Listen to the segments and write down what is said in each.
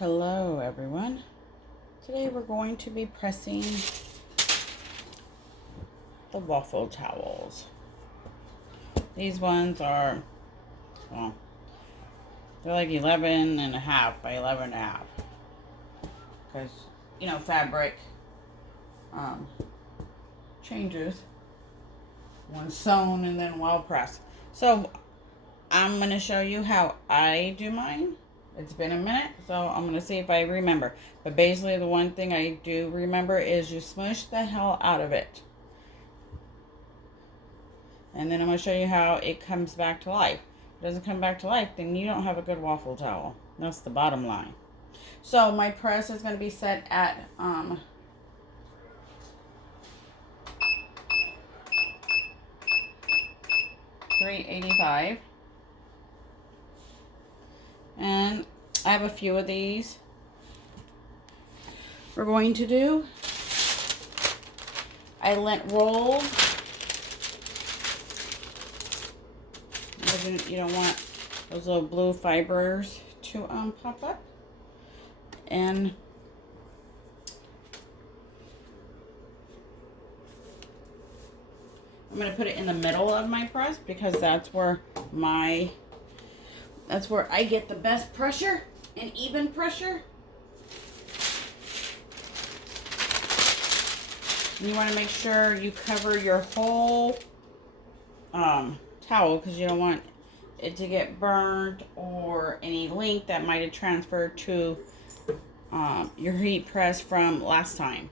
Hello everyone. Today we're going to be pressing the waffle towels. These ones are, well, they're like 11 and a half by 11 and a half. Because, you know, fabric changes when sewn and then well pressed. So I'm going to show you how I do mine. It's been a minute, so I'm going to see if I remember. But basically, the one thing I do remember is you smush the hell out of it. And then I'm going to show you how it comes back to life. If it doesn't come back to life, then you don't have a good waffle towel. That's the bottom line. So my press is going to be set at 385. And I have a few of these. We're going to do, I lint roll. You don't want those little blue fibers to pop up. And I'm going to put it in the middle of my press because that's where I get the best pressure and even pressure. And you want to make sure you cover your whole towel because you don't want it to get burned or any link that might have transferred to your heat press from last time.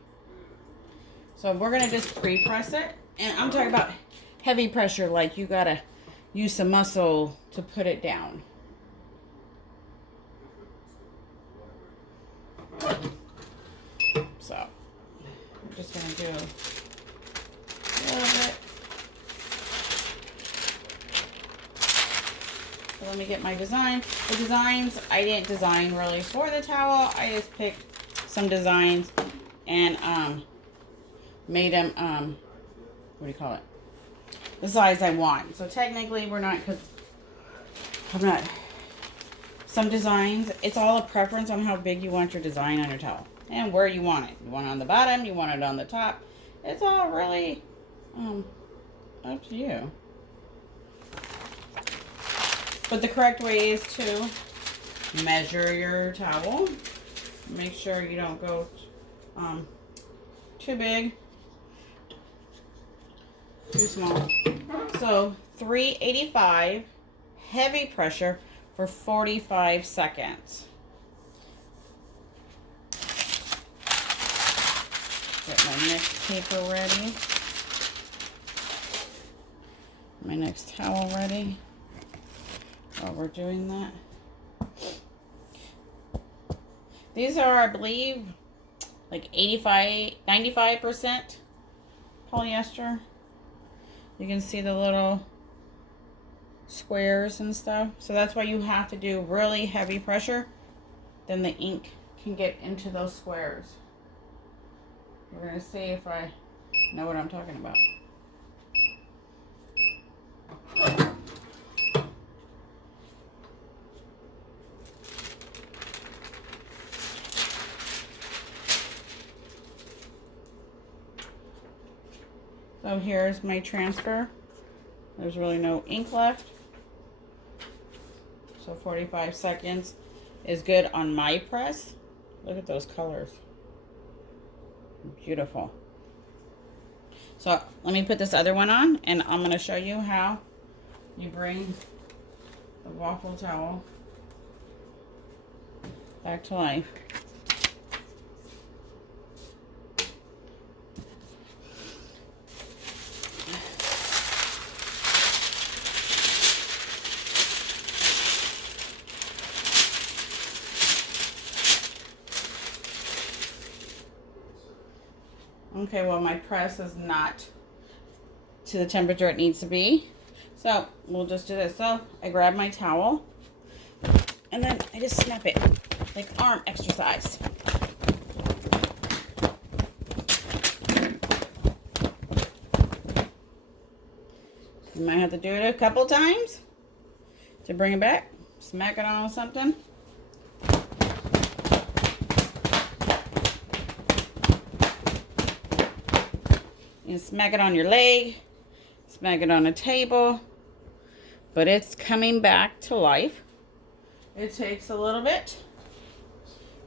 So we're going to just pre-press it. And I'm talking about heavy pressure, like you got to use some muscle to put it down. So, I'm just going to do a little bit. So let me get my design. The designs, I didn't design really for the towel. I just picked some designs and made them, what do you call it? The size I want. So technically we're not, because I'm not, some designs, it's all a preference on how big you want your design on your towel. And where you want it. You want it on the bottom, you want it on the top. It's all really up to you. But the correct way is to measure your towel. Make sure you don't go too big, too small. So 385 heavy pressure for 45 seconds. Get my next paper ready. My next towel ready. While we're doing that. These are, I believe, like 95% polyester. You can see the little squares and stuff. So that's why you have to do really heavy pressure. Then the ink can get into those squares. We're going to see if I know what I'm talking about. So here's my transfer. There's really no ink left. So 45 seconds is good on my press. Look at those colors. Beautiful. So let me put this other one on and I'm going to show you how you bring the waffle towel back to life. Okay, well my press is not to the temperature it needs to be. So we'll just do this. So I grab my towel and then I just snap it like arm exercise. You might have to do it a couple times to bring it back. Smack it on something. You can smack it on your leg, smack it on a table, but it's coming back to life. It takes a little bit.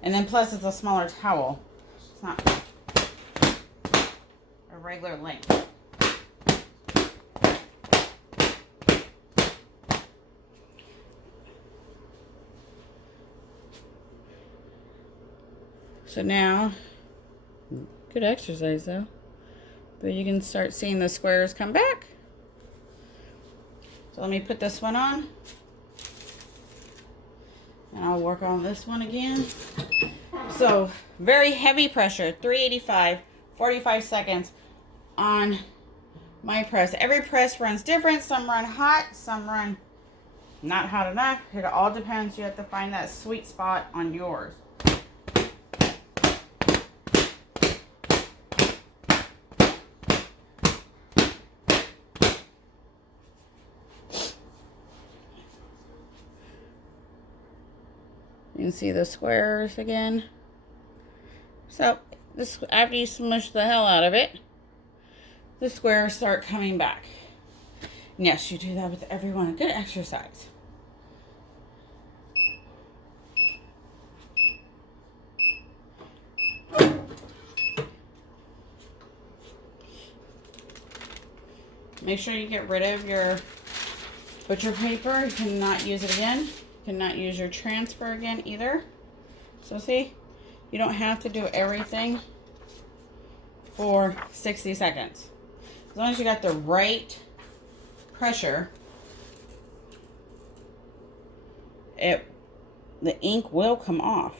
And then plus it's a smaller towel. It's not a regular length. So now, good exercise though. But you can start seeing the squares come back. So let me put this one on. And I'll work on this one again. So very heavy pressure, 385, 45 seconds on my press. Every press runs different. Some run hot, some run not hot enough. It all depends. You have to find that sweet spot on yours. You can see the squares again. So this, after you smush the hell out of it, the squares start coming back. And yes, you do that with everyone. Good exercise. Make sure you get rid of your butcher paper. You cannot use it again. You cannot use your transfer again either. So see, you don't have to do everything for 60 seconds. As long as you got the right pressure, the ink will come off.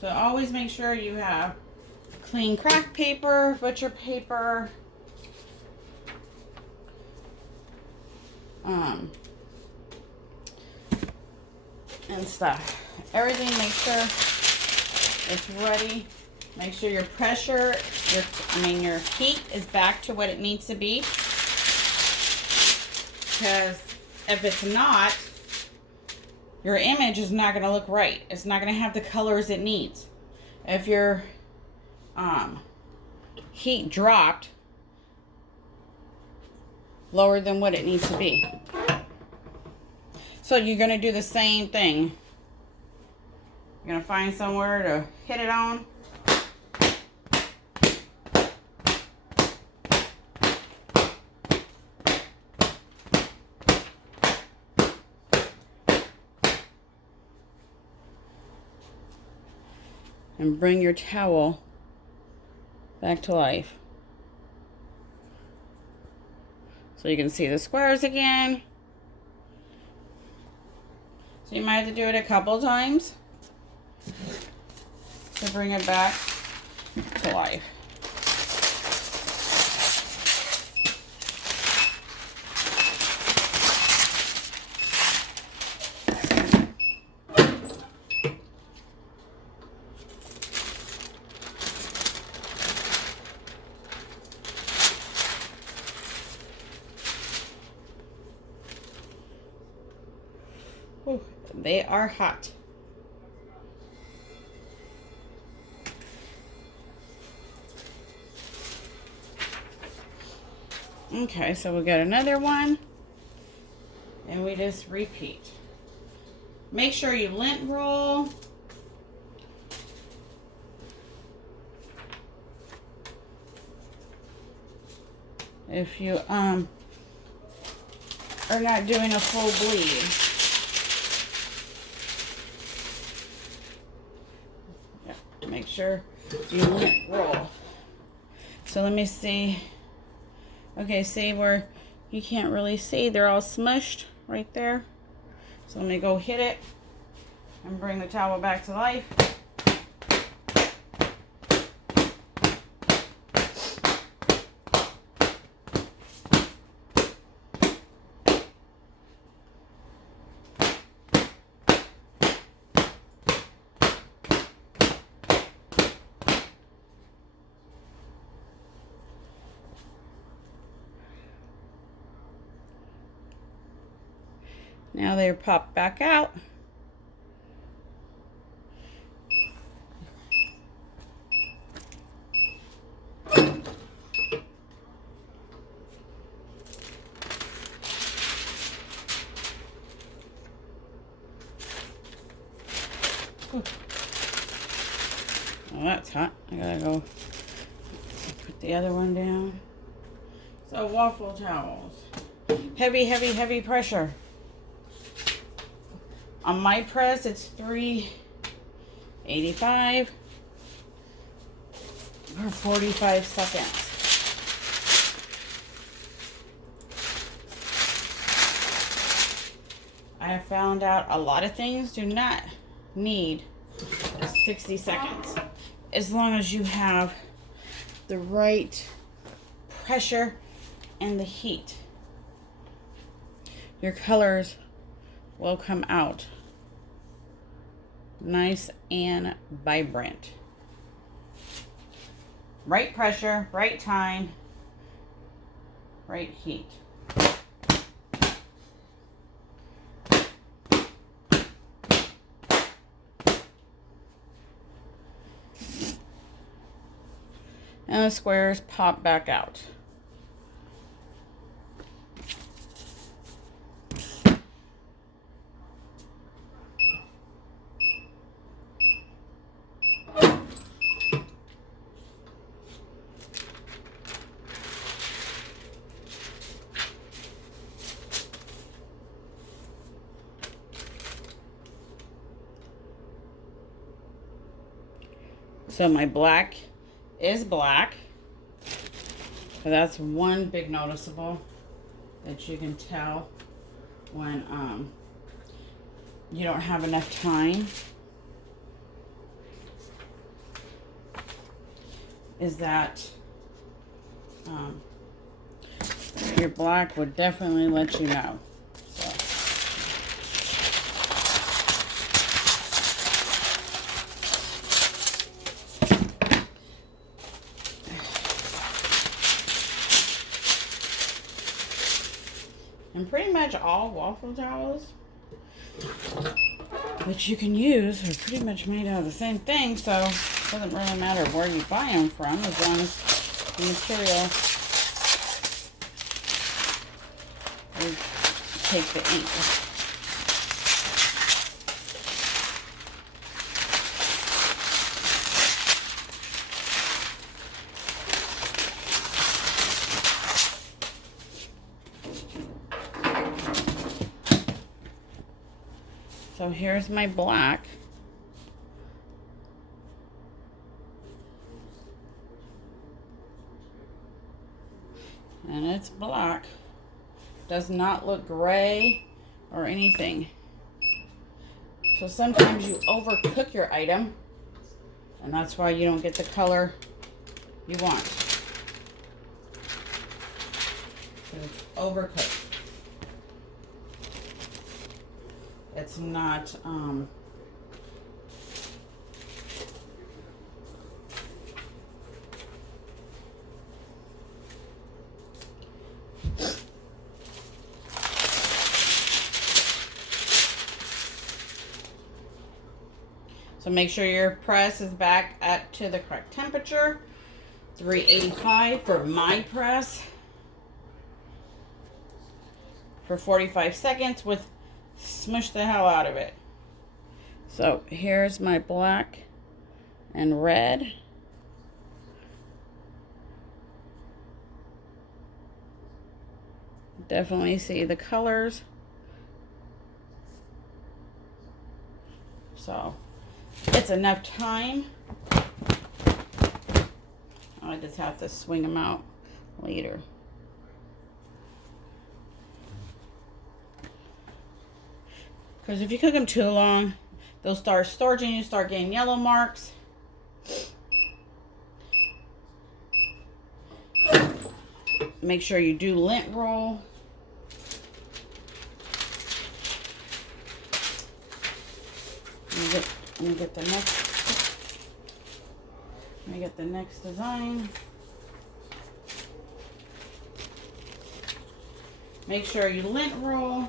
So always make sure you have clean craft paper, butcher paper, and stuff. Everything, make sure it's ready. Make sure your pressure, your heat is back to what it needs to be. Because if it's not, your image is not going to look right. It's not going to have the colors it needs. If your heat dropped lower than what it needs to be. So you're going to do the same thing. You're going to find somewhere to hit it on. And bring your towel back to life. So you can see the squares again. So you might have to do it a couple times to bring it back to life. Ooh, they are hot. Okay, so we got another one, and we just repeat. Make sure you lint roll. If you are not doing a full bleed. Yeah, make sure you lint roll. So let me see. Okay, see where you can't really see, they're all smushed right there. So let me go hit it and bring the towel back to life. Now they're popped back out. Well, that's hot. I gotta go put the other one down. So waffle towels. Heavy, heavy, heavy pressure. On my press, it's 385 for 45 seconds. I have found out a lot of things do not need 60 seconds. As long as you have the right pressure and the heat, your colors will come out nice and vibrant. Right pressure, right time, right heat. And the squares pop back out. So my black is black. So that's one big noticeable that you can tell when you don't have enough time, is that your black would definitely let you know. So. And pretty much all waffle towels that you can use are pretty much made out of the same thing, so it doesn't really matter where you buy them from as long as the material will take the ink. So here's my black. And it's black. Does not look gray or anything. So sometimes you overcook your item, and that's why you don't get the color you want. So it's overcooked. It's not, so make sure your press is back up to the correct temperature. 385 for my press. For 45 seconds with smush the hell out of it. So here's my black and red. Definitely see the colors. So it's enough time. I just have to swing them out later. Because if you cook them too long, they'll start starching, you start getting yellow marks. Make sure you do lint roll. Let me get the next design. Make sure you lint roll.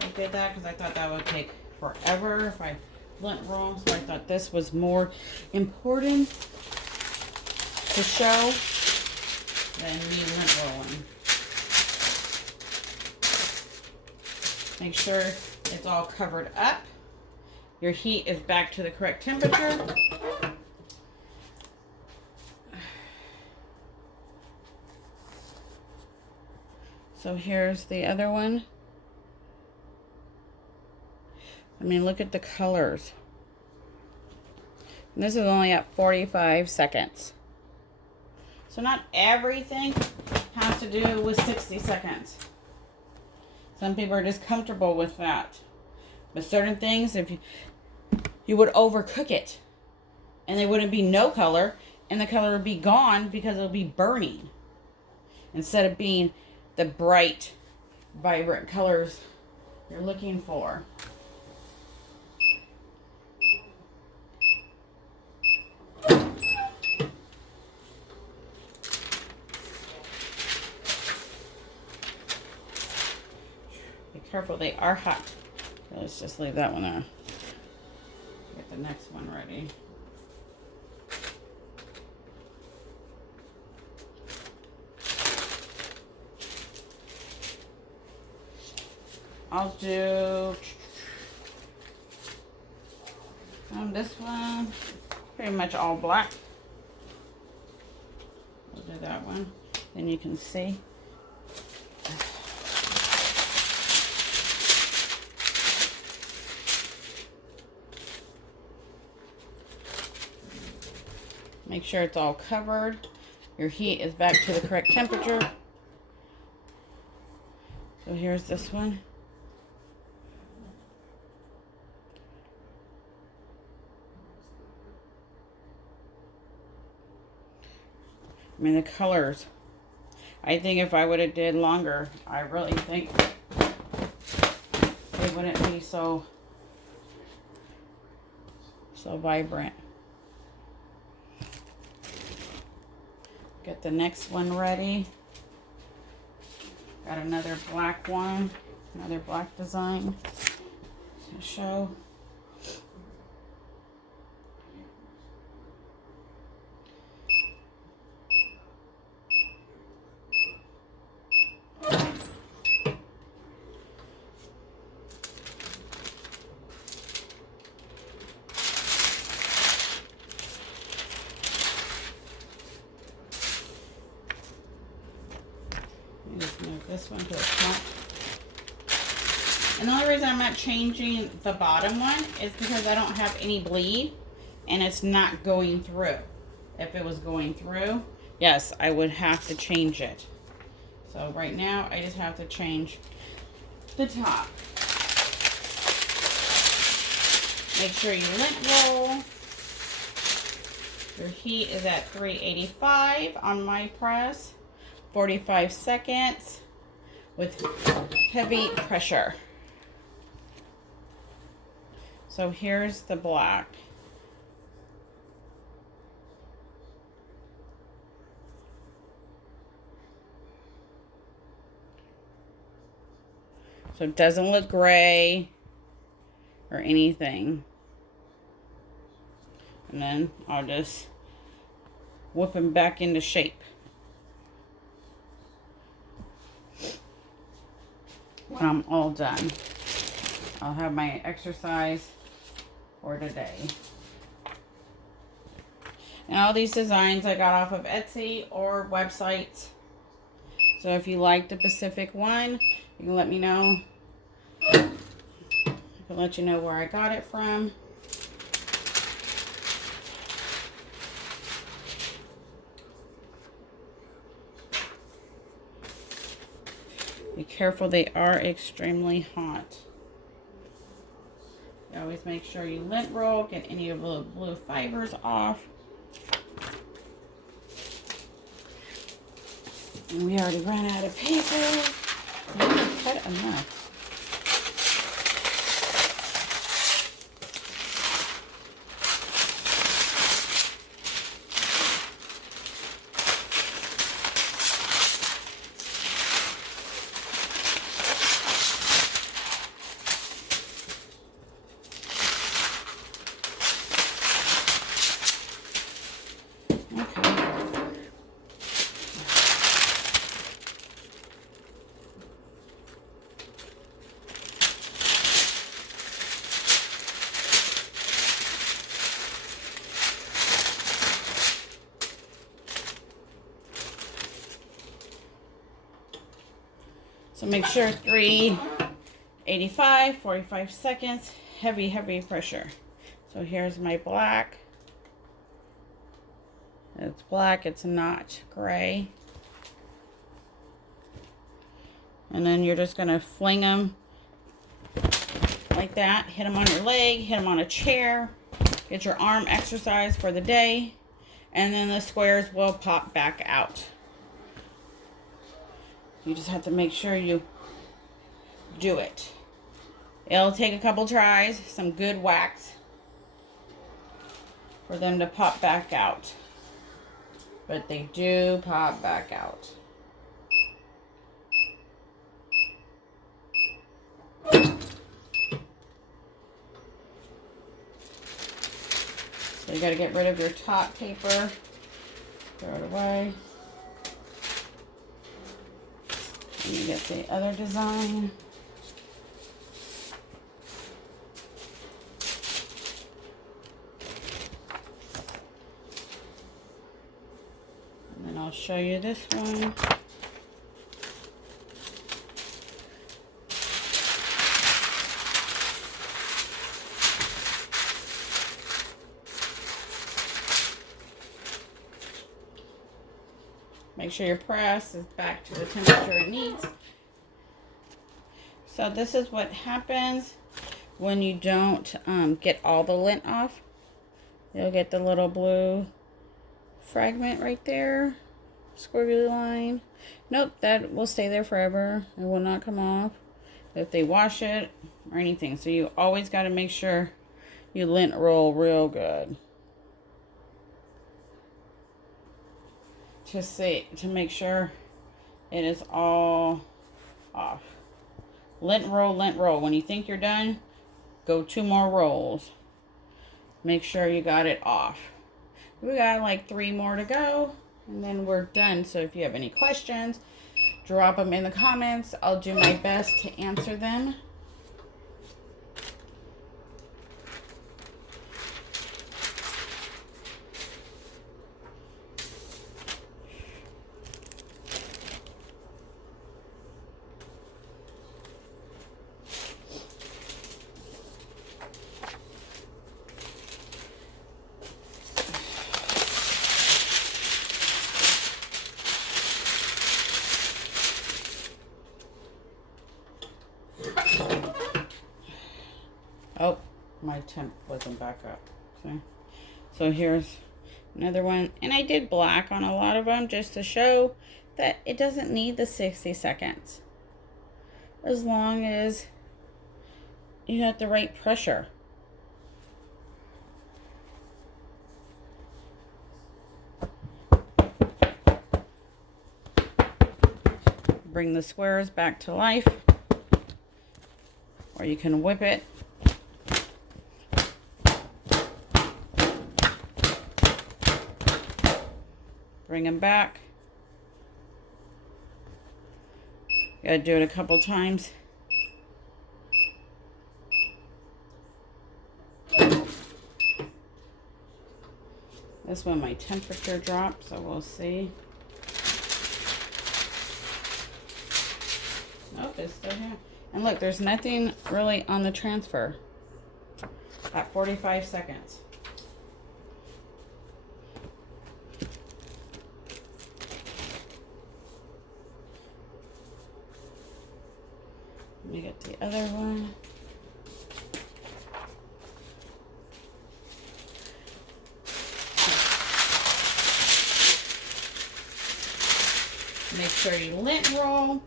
I did that because I thought that would take forever if I lint roll, so I thought this was more important to show than me lint rolling. Make sure it's all covered up your heat is back to the correct temperature. So here's the other one. I mean, look at the colors. And this is only at 45 seconds. So not everything has to do with 60 seconds. Some people are just comfortable with that. But certain things, if you would overcook it, and there wouldn't be no color, and the color would be gone because it would be burning. Instead of being the bright, vibrant colors you're looking for. Be careful, they are hot. Let's just leave that one there. Get the next one ready. I'll do this one, pretty much all black. I'll do that one, then you can see. Make sure it's all covered. Your heat is back to the correct temperature. So here's this one. I mean, the colors. I think if I would have did longer, I really think they wouldn't be so vibrant. Get the next one ready. Got another black one, another black design to show. Just move this one to the top. And the only reason I'm not changing the bottom one is because I don't have any bleed and it's not going through. If it was going through, yes, I would have to change it. So right now I just have to change the top. Make sure you lint roll. Your heat is at 385 on my press. 45 seconds with heavy pressure. So here's the black. So it doesn't look gray or anything. And then I'll just whip them back into shape. When I'm all done, I'll have my exercise for today. And all these designs I got off of Etsy or websites. So if you like the Pacific one, you can let me know. I can let you know where I got it from. Be careful, they are extremely hot. You always make sure you lint roll, get any of the blue fibers off. And we already ran out of paper. We didn't cut enough. So make sure 385, 45 seconds, heavy, heavy pressure. So here's my black. It's black, it's not gray. And then you're just gonna fling them like that. Hit them on your leg, hit them on a chair. Get your arm exercise for the day. And then the squares will pop back out. You just have to make sure you do it. It'll take a couple tries, some good wax for them to pop back out. But they do pop back out. So you got to get rid of your top paper. Throw it away. And you get the other design. And then I'll show you this one. Make sure your press is back to the temperature it needs. So this is what happens when you don't get all the lint off. You'll get the little blue fragment right there, squiggly line. Nope, that will stay there forever. It will not come off if they wash it or anything. So you always got to make sure you lint roll real good. To make sure it is all off. Lint roll, lint roll. When you think you're done, go 2 more rolls. Make sure you got it off. We got like 3 more to go, and then we're done. So if you have any questions, drop them in the comments. I'll do my best to answer them. Oh, my temp wasn't back up. See? So here's another one. And I did black on a lot of them just to show that it doesn't need the 60 seconds. As long as you have the right pressure. Bring the squares back to life. Or you can whip it. Bring them back. You gotta do it a couple times. This one my temperature dropped, so we'll see. Nope, it's still here. And look, there's nothing really on the transfer at 45 seconds. Let me get the other one. Make sure you lint roll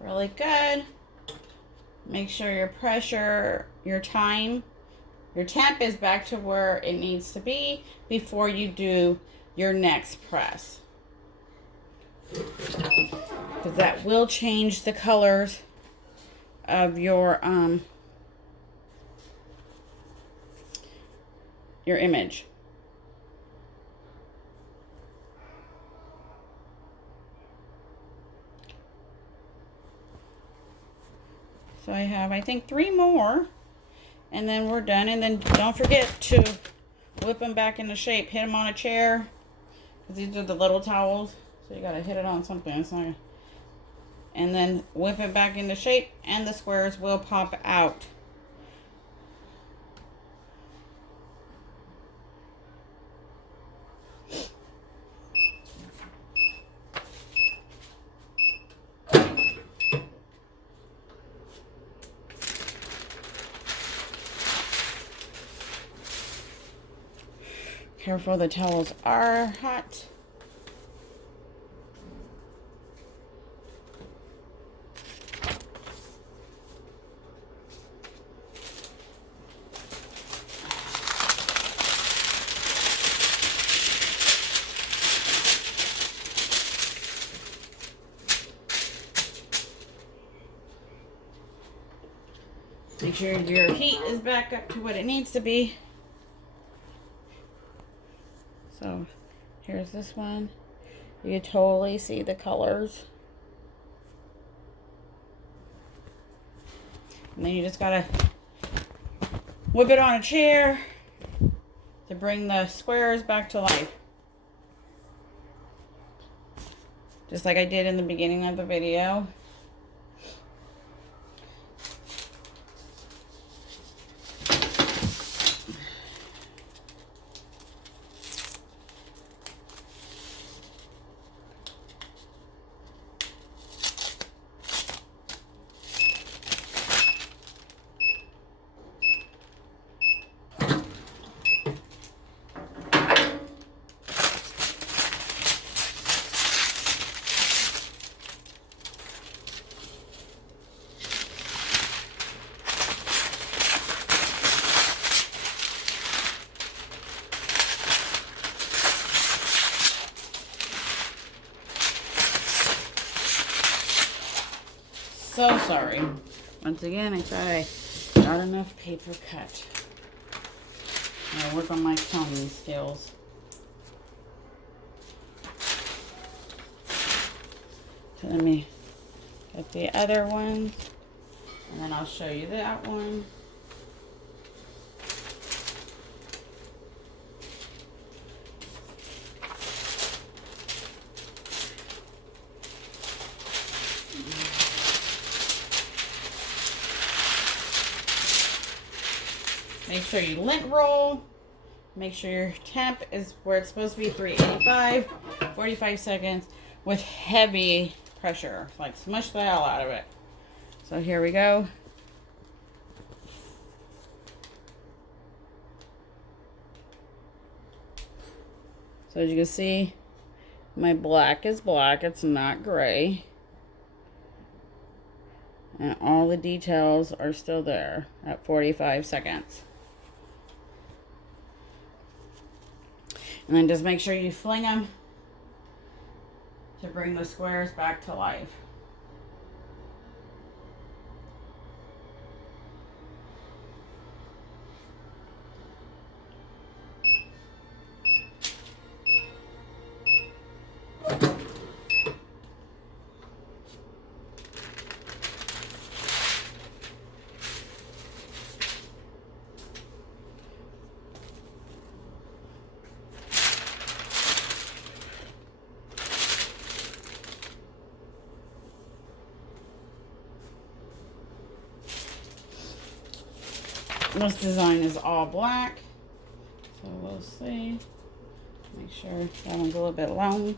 really good. Make sure your pressure, your time, your temp is back to where it needs to be before you do your next press. Because that will change the colors of your image. So I have, I think, 3 more, and then we're done. And then don't forget to whip them back into shape. Hit them on a chair, because these are the little towels. So you gotta hit it on something. It's not and then whip it back into shape and the squares will pop out. Careful, the towels are hot. Make sure your heat is back up to what it needs to be. So here's this one. You can totally see the colors. And then you just gotta whip it on a chair to bring the squares back to life. Just like I did in the beginning of the video. So sorry. Once again, I thought I got enough paper cut. I'll work on my counting skills. So let me get the other one, and then I'll show you that one. Make sure you lint roll. Make sure your temp is where it's supposed to be, 385, 45 seconds with heavy pressure. Like smush the hell out of it. So here we go. So as you can see, my black is black. It's not gray. And all the details are still there at 45 seconds. And then just make sure you fling them to bring the squares back to life. This design is all black, so we'll see. Make sure that one's a little bit long.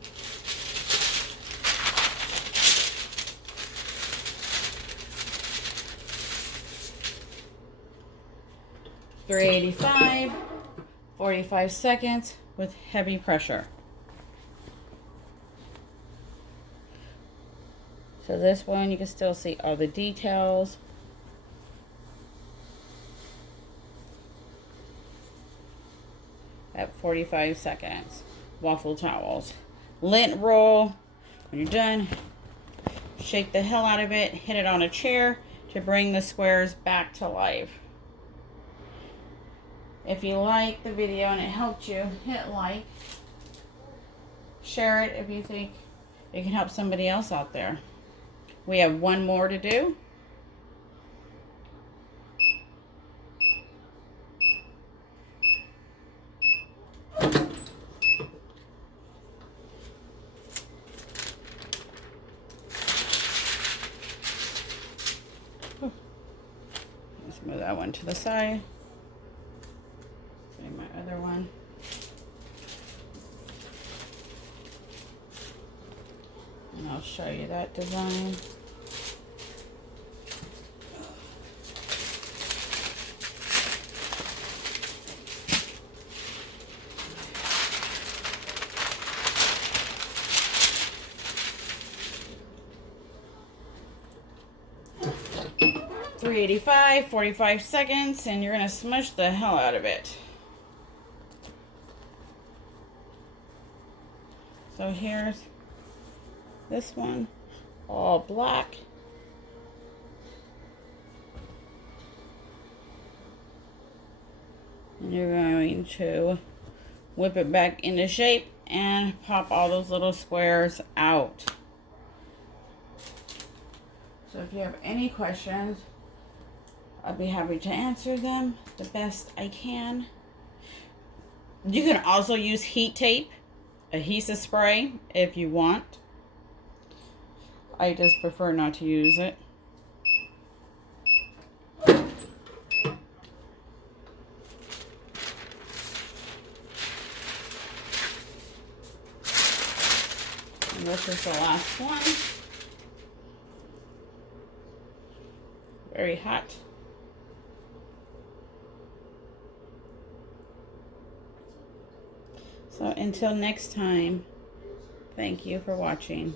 $385, 45 seconds with heavy pressure. So this one, you can still see all the details. At 45 seconds. Waffle towels. Lint roll. When you're done, shake the hell out of it. Hit it on a chair to bring the squares back to life. If you like the video and it helped you, hit like. Share it if you think it can help somebody else out there. We have one more to do. Move that one to the side. Getting my other one. And I'll show you that design. $3.85, 45 seconds, and you're gonna smush the hell out of it. So here's this one, all black. And you're going to whip it back into shape and pop all those little squares out. So if you have any questions, I'll be happy to answer them the best I can. You can also use heat tape, adhesive spray if you want. I just prefer not to use it. And this is the last one. Very hot. So until next time, thank you for watching.